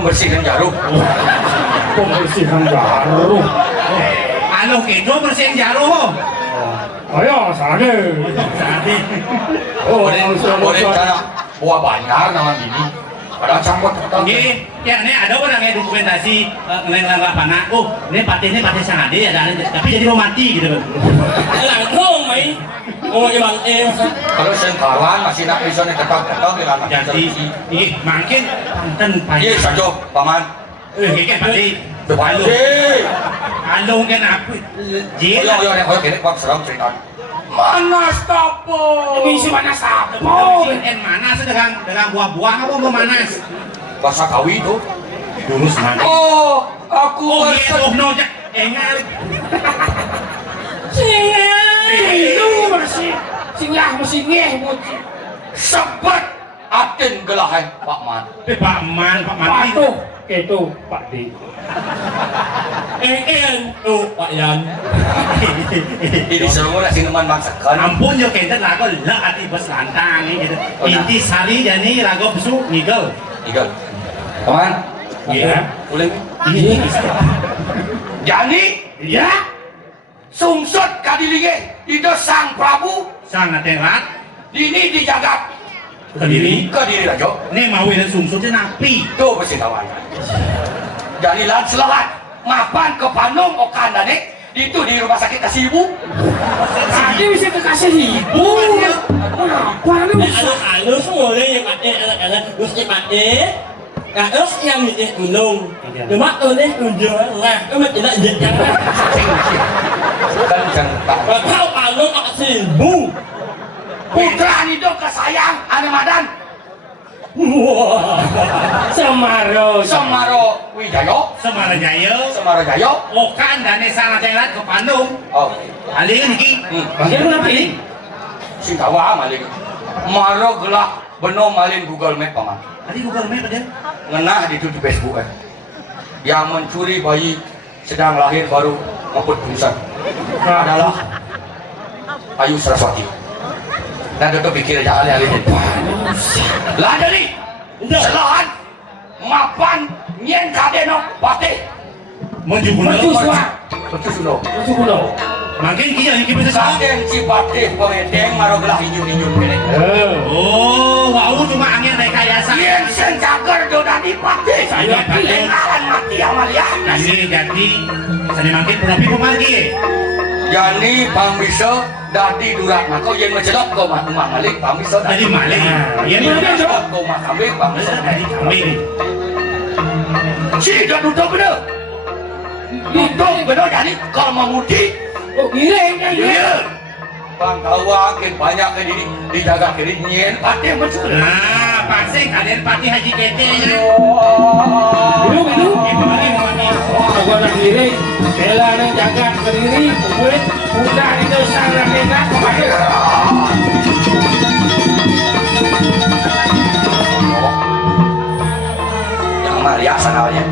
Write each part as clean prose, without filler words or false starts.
Pembersihan jarum. Pembersihan jarum. Anu gitu bersihin jarum. Ayo, sade. Oh, boleh cara buah banyak nama gini. Ada cangkut. Oke, ya ini ada orang yang dokumentasi ngeleng lapangan. Oh, ini patihnya patih sangat ya, tapi jadi mau mati gitu. Langsung main. Oh, emang Kalau sengkawan masih nak bisa ketok-ketok di lama. Jadi, ini makin panten Iya saja, paman. Ini patih. Depan Anu kan aku. Jadi, yo yang kau kini kau serang cerita. Mana stapo? Misi mana stapo? En mana dengan buah-buah apa mau manas? Bahasa kawi itu. Dulu semangat. Oh, aku Oh, no, engal. Itu bersih. Singgah mesti ngeh muci. Sebet atin gelah Pak Man. Pak Man Itu, itu Pak Di. tuh Pak Yan. Ini seluruh nasi teman masakan. Ampun yo kenten lagu le ati bos lantang ini gitu. Inti sari jani lagu besu nigel. Tiga. Paman. Iya. Boleh. Ini Jani. ya Sungsut kadilinge itu Sang Prabu sangat terat ini dijagat kediri. Kediri aja. Ini mau ini sungsutnya napi. Tuh mesti tahu. Jadi lan selamat mapan ke Bandung okandane itu di rumah sakit kasih ibu. Tadi bisa dikasih ibu. Kenapa lu? Halus mulai yang pakai anak-anak terus dipakai. Nah, terus yang gunung. Cuma tuh unjuk lah, kamu tidak jangan. Kan jangan tak. Kau kalau kasih ibu. Putra itu kesayang ane Madan. Wah, Semaro. Semaro Wijayo. Semara Jaya. Semaro Jayo. Okan dan sangat terat ke Bandung. Oh. Alih ini. Bagaimana ini? Singkawa maling. Maro gelak beno maling Google Map paman. Tadi Google Map aja. Ngenah itu di Facebook yang mencuri bayi sedang lahir baru ngeput pingsan adalah Ayu Saraswati. Dan itu pikir aja alih-alih lah jadi selahan mapan nyen kadeno patih Menuju suno Makin kia yang kita sah. kaden si patih pemedeng maro gelah injun-injun kene. Oh, wow cuma angin rekayasa. Yen senjager do dadi patih saya kelengaran mati amalia. Ini jadi seni makin perapi pemagi. Yani pamisa dadi durak mako yen mencelok ko mah malik pamisa Jadi maling. Iya yen nih. mencelok ko mah kambing pamisa Jadi kambing. si dah duduk bener. Duduk bener jadi kalau memudi. Oh, giring kan Iya. Bang kawa ke banyak ke diri dijaga ke diri nyen patih mencuri. Nah, pasti kalian pati haji kete nya. Dulu. Itu lagi mami. Aku anak giring. Bela nang jaga kediri. Kulit. Udah itu sangat enak kemarin. Yang Maria sanalnya.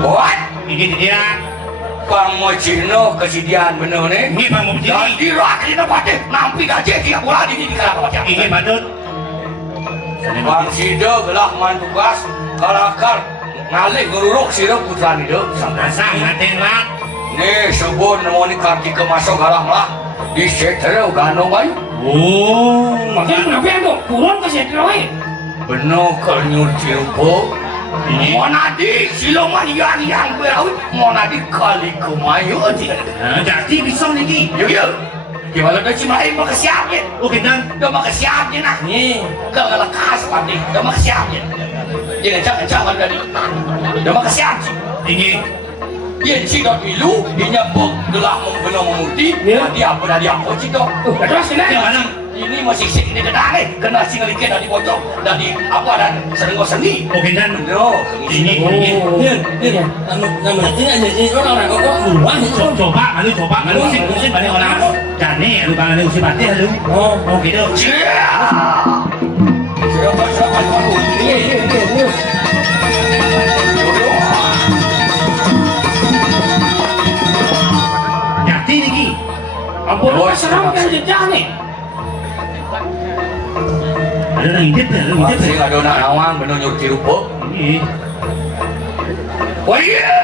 Buat Ini dia. Bang Mojino kesidian bener nih. Ini Bang Mojino. Dan dirakina patih nampi gaji tiap bulan ini di kalah baca. Ini badut. Bang Sido gelah man tugas kalakar ngalih ngururuk sirah putra nih deh. Sangat terat. Nih sebut nemoni kartika masuk galah lah di setere ganong bayu. Oh, Makanya kenapa yang tuh? Turun ke situ lagi. Bener kenyur cilpo. Monadi siluman yang berawit monadi kali kemayu aja. nah, jadi bisa nih. Yuk yuk. Gimana tuh cimahin mau kesiapin? Oh, kita. Udah mau kesiapin nah. Nih, Udah ngelekas patih. Udah mau kesiapin. Jangan jangan tadi. Udah mau kesiapin. Ini. Yen cidok milu, dinyambung gelah membelah memuti, dia apa dah dia apa cidok. Terus ini. Yang mana? ini masih sing ini kena singeliknya dari pojok dari apa dan serenggo seni. Oh gendang. No, Ini. Iya. Nama ini orang kok luah Coba, lalu usir balik orang jani, lalu kalau usir pati lalu. Oh gitu. Siapa kamu? Iya. Jati niki. Ampun, serang kan jejak nih. Ada orang intip ya, orang intip. Masih ada nak awang benar nyuci rupa. Ini. Oh iya.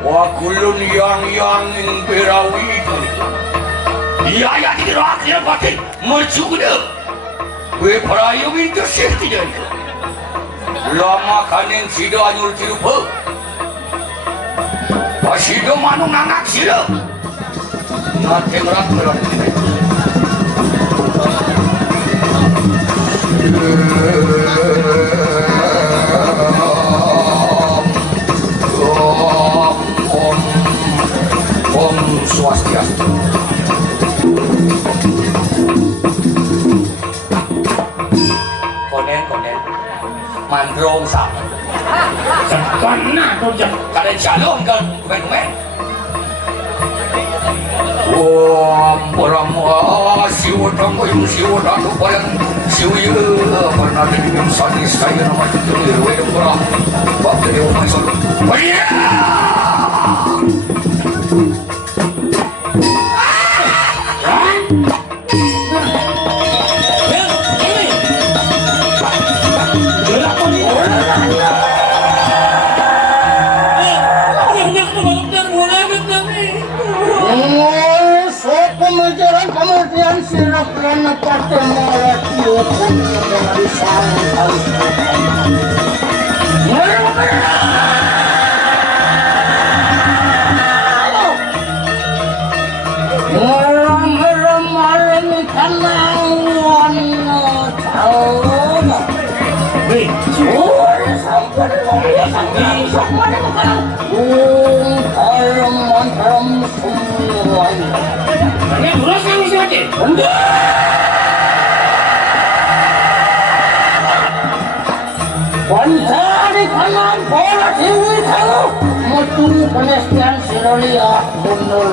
Wa kulun yang berawi. Iya ya tidak dia pasti mercuda. We perayu minta safety dan. Lama kanen sida anyul tirupa. Pasido manung nangak sida. Nate merak merak. Om Swastiastu. Konen mandrong sak. Karena tuh jak. Kada calon kan komen. Om Brahma Siwodang Om Siwodang Bayang Siwya pernah jadi sani saya nama itu Dewa Brahma Bapa Dewa Maisal. Waya. Kemudian sirap karena pada melakukan dari sang malam kenangan tahun. Ini terus yang isi aja. Wancari kanan bola dewi kalau mutu penestian sirolia mundur.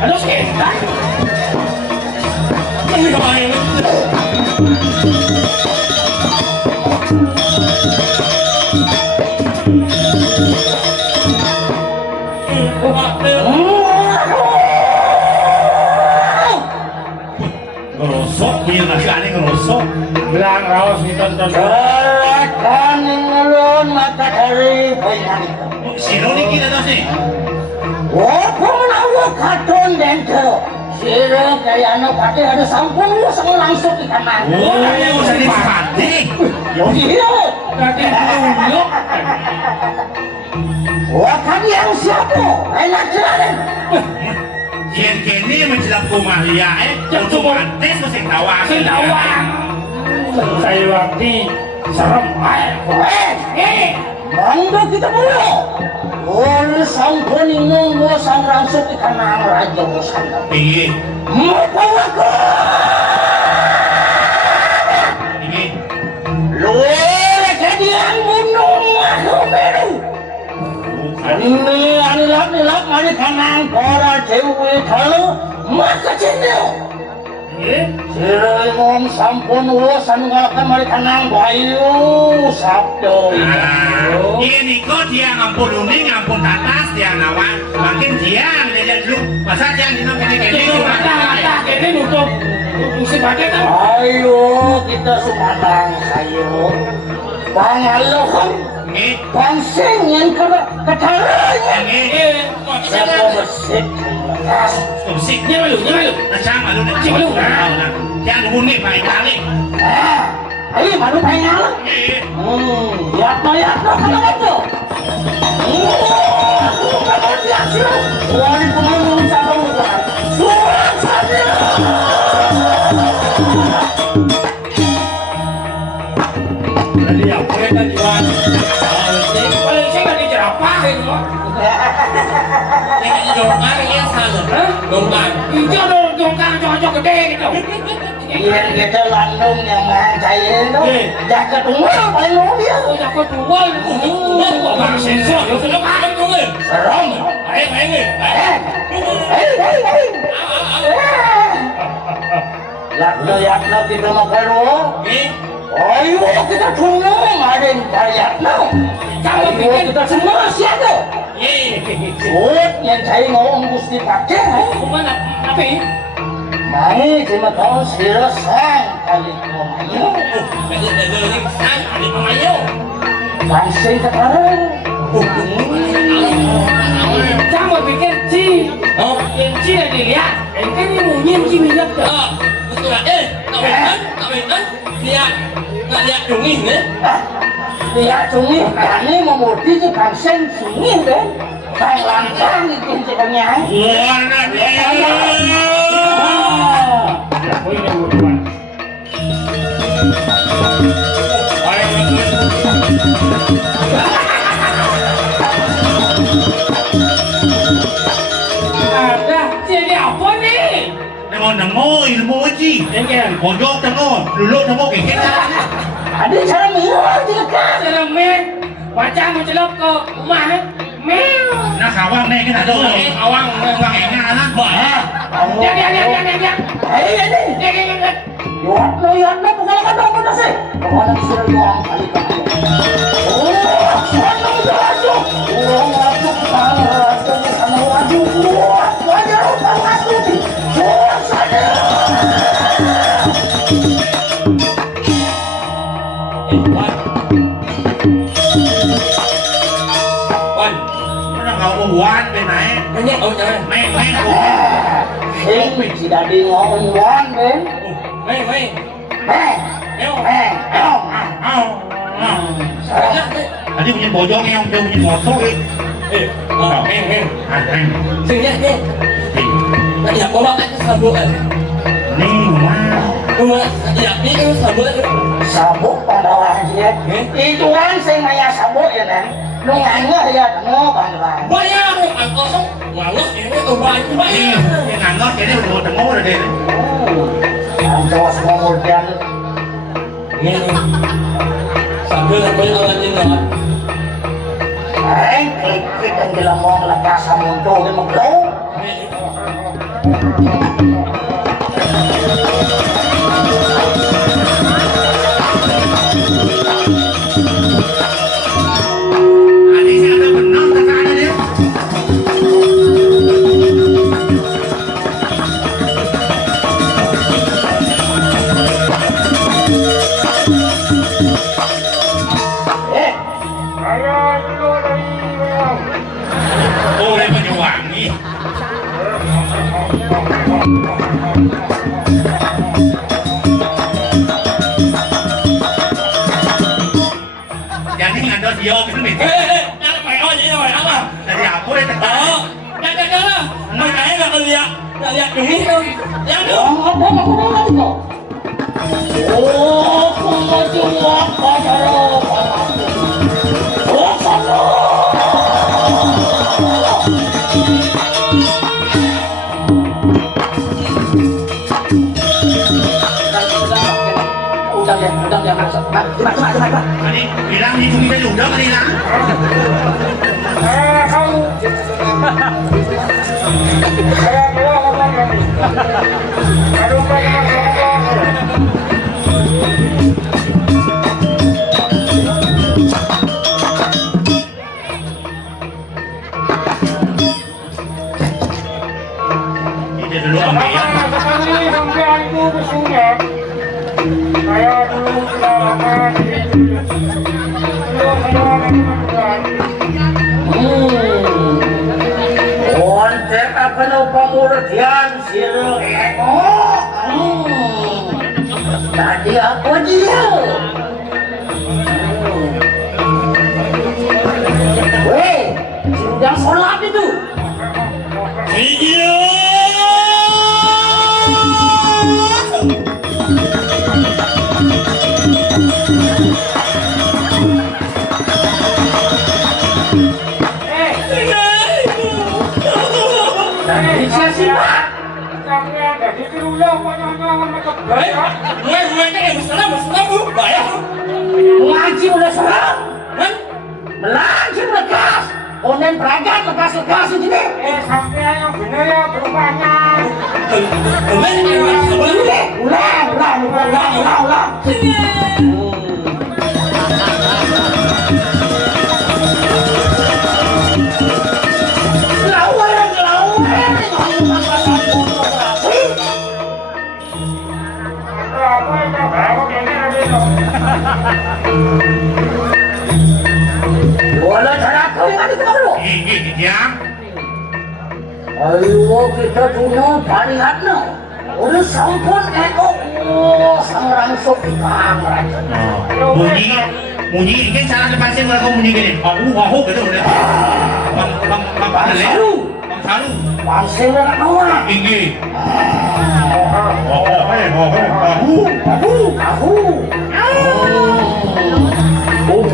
Aduh kita. Ini kemarin. Ngerosok, punya nasi aneh ngerosok. Bilang rawas ditonton. Gerakan ngelon mata dari bayan. Sino niki datang sih. Walaupun menawa katon dente. Siro kaya anak pati ada sampun sama langsung di kamar. Oh, kayaknya usah dipati. Iya. Nanti dulu. Wah kami yang siapa? Enak jalan. Yen kene menjelap kumahia untuk mantes masih tawang. Sendawang. Saya waktu serem. Mangga kita mulu. Wala sampun ingin mo sang langsung di kamar raja Nusantara. Iya. Mapawaku. Ini. Luar kejadian gunung aku meru. Ini anilap mari kanang para dewi kalau maka cendel. Sira ngom sampun urusan ngalakan mari kanang bayu sabdo. Ini kok dia ngampun uning, ngampun tatas, dia nawang. Makin dia lihat dulu. Masa dia dino kene-kene. Itu mata kene nutup. Musim pakai kan. Ayo kita sumatang sayo. Pangalohon. Ini. Pangsing yang ketaranya. Ini. Siapa bersih? Musiknya malu. Macam malu. Macam malu. Jangan unik baik kali. Ayo baru pengen. Lihat kalau itu. sila. Wali pemanggung sama bukan. Suara saja. Jadi apa yang kan Iwan? Paling saya nggak dijerapahin loh. Yang dongkar yang salah. Dongkar. Hijau dongkar cocok gede gitu. Iya kita landung yang mencair itu. Jaket ungu paling mobil. Jaket tua itu. Kok bang sensor? Yo sudah makan tuh nih. Serem. Ayo. Yakno kita mau keluar. Ayo kita tunggu ada yang yakno. Ayo kita semua siapa? Yang saya ngomong mesti pakai. Kemana? Apa ini? Mai cuma tahu selesai kali kemayo. Langsung sekarang. Kamu pikir Ci? Oh, yang Ci yang dilihat. Yang kan yang mungkin Ci lihat tuh. Betul tak lihat dongeng ya? Lihat sungai, kami memudi itu kansen sungai kan? Bang langkang itu ceritanya. Warna dia. Oh ini buruan. Ada jadi apa nih? Nemo ilmu uji. Engken. Pojok tengok, luluk tengok kek. Ada cara mirah juga kan? Dalam men, wajah mencelok ke rumah men. Nah kawang nih kita ada awang enggak lah. Dia. Ayo ini. Yakno bukan kan dong sih. Pokoknya disuruh uang kali kali. Oh, sana udah masuk. Oh, masuk sana wajib kuat. Wajar utang masuk. Oh, sana. Wan. Nó ngầu quan bên này. Anh ông trời. Mày. Thế mình chỉ đã đi ngồi ngoan đến. Mày. Tadi punya bojong yang dia punya motor ni. Sing ya. Nak ya bawa kat sabuk kan. Ni mah. Ya ni kan sabuk. Sabuk pandawan dia. Itu kan saya nanya sabuk ya kan. Lu nganggur ya tengok pandawan. Bayar kan kosong. Malas ini bayar. Ni yang ngot jadi udah tengok dah dia. Anjau semua mudian. Ini. Sabuk awak ni nak. Kita ngelamong lekas muncul di muka. Adik saya ada benar tekan dia. Oh, dia punya wangi. Jadi ngandot dia kan betul. Jangan pakai oi ini oi apa? Dari aku dia tekan. Oh, jangan. Makanya nak lihat ini tu. Yang tu. Oh, kemaju apa Oh, sana. Udah masuk. Cepat. Ani bilang ni cumi dah udah ni lah. Ini dulu ambil ya. Saya dulu sudah lama Ontek akan pamurtian siro. Tadi apa dia? Weh, sudah sholat itu. Baik, mulai yang masalah bu, bayar. Ngaji udah serang. Kan? Belajar lekas. Onen peragat lekas ini. Sampai yang bener ya berubahnya. Ulang. Boleh cara kau yang ada dulu. Ini tiang. Ayo kita dulu parihatna. Udah sampun sangrang sopi kamar. Munyi ini kan cara lepasin mereka munyi gini. Aku gitu udah. Bang Saru. Pasir nak nawa. Tinggi.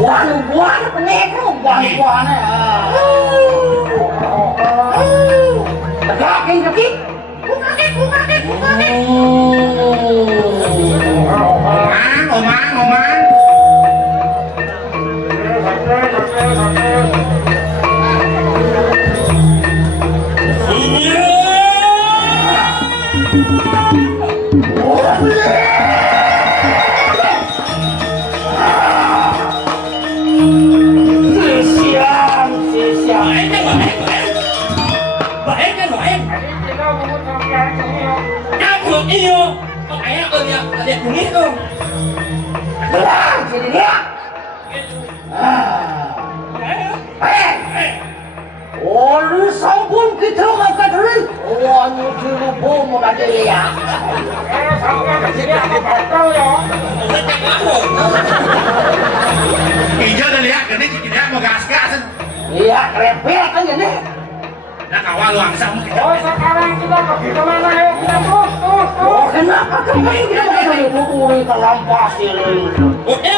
Buan peneko, buan. Tegak kaki. Omang. Ada kuning tuh. Jadi dia. Lu sampun kita makan dulu. Nyuci lupa mau ada ya. Sampai ke sini aku bakal ya. Hijau udah lihat, gini dia mau gas. Iya, krepek kan jadi. Nah kawal lu angsa mungkin. Sekarang kita pergi kemana ya? Kita terus. Kenapa kemarin kita dari bukuri terlampasi? Oke,